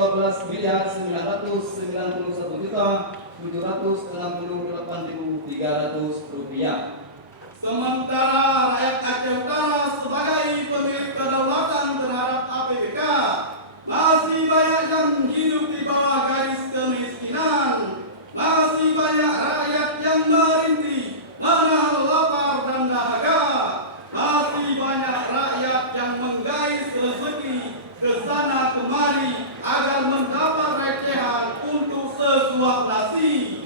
Rp12.991.768.300. Sementara rakyat Aceh Utara sebagai pemilik kedaulatan terhadap APBK masih banyak yang hidup di bawah garis kemiskinan, masih banyak rakyat yang merintih, menahan lapar dan dahaga, masih banyak rakyat yang menggais rezeki ke sana kemari agar mendapat recehan untuk sesuap nasi.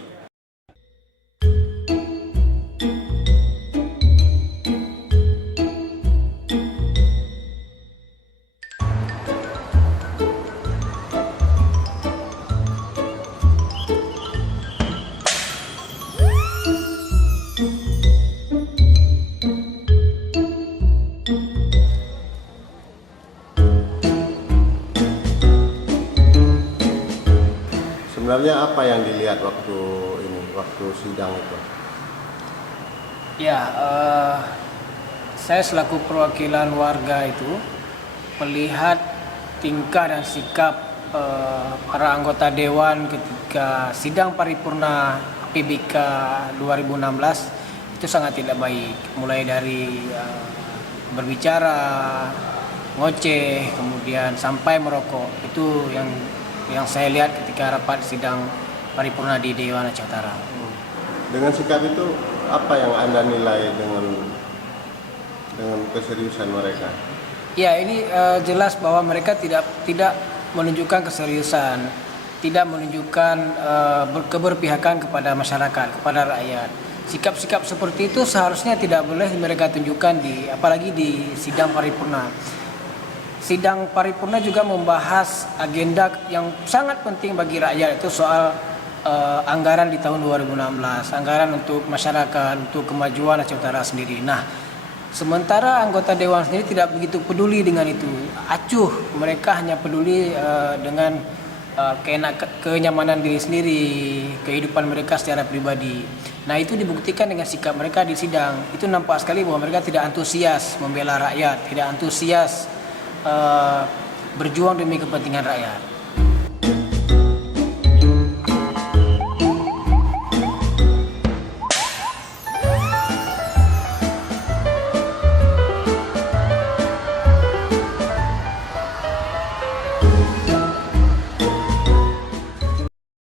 Sebenarnya apa yang dilihat waktu sidang itu? Ya, saya selaku perwakilan warga itu melihat tingkah dan sikap para anggota dewan ketika sidang paripurna APBK 2016 itu sangat tidak baik. Mulai dari berbicara, ngoceh, kemudian sampai merokok. Itu yang saya lihat ketika rapat sidang paripurna di Dewan Aceh Utara. Dengan sikap itu apa yang Anda nilai dengan keseriusan mereka? Ya, ini jelas bahwa mereka tidak menunjukkan keseriusan, tidak menunjukkan keberpihakan kepada masyarakat, kepada rakyat. Sikap-sikap seperti itu seharusnya tidak boleh mereka tunjukkan apalagi di sidang paripurna. Sidang paripurna juga membahas agenda yang sangat penting bagi rakyat, itu soal anggaran di tahun 2016, anggaran untuk masyarakat, untuk kemajuan Aceh Utara sendiri. Nah, sementara anggota dewan sendiri tidak begitu peduli dengan itu. Acuh, mereka hanya peduli dengan kenyamanan diri sendiri, kehidupan mereka secara pribadi. Nah, itu dibuktikan dengan sikap mereka di sidang. Itu nampak sekali bahwa mereka tidak antusias membela rakyat, tidak antusias berjuang demi kepentingan rakyat.